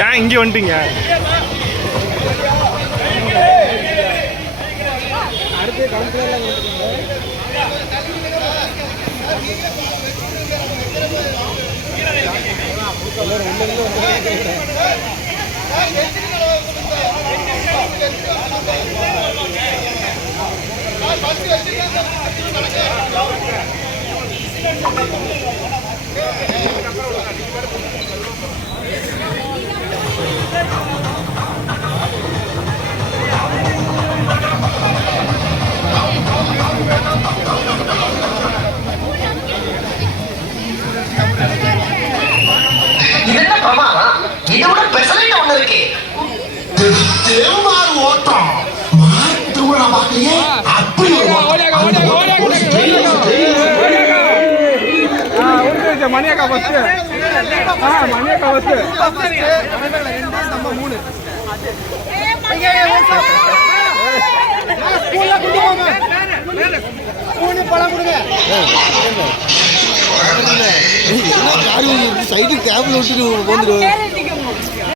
ஏன் இங்கே வந்துட்டீங்க? அடுத்து கலந்துலாம் இதென்ன பிரமாதம்? இதோட பெசலைட் ஒண்ணு இருக்கு. தேவார் ஓட்டம் மாற்றுவா பாக்கையே அப்படி மணியக்கா ஃபர்ஸ்ட். மணியக்கா ஃபர்ஸ்ட். நம்ம 3 பழம் கொடுங்க. சைடு கேப்ல விட்டுட்டு வந்துடுவோம்.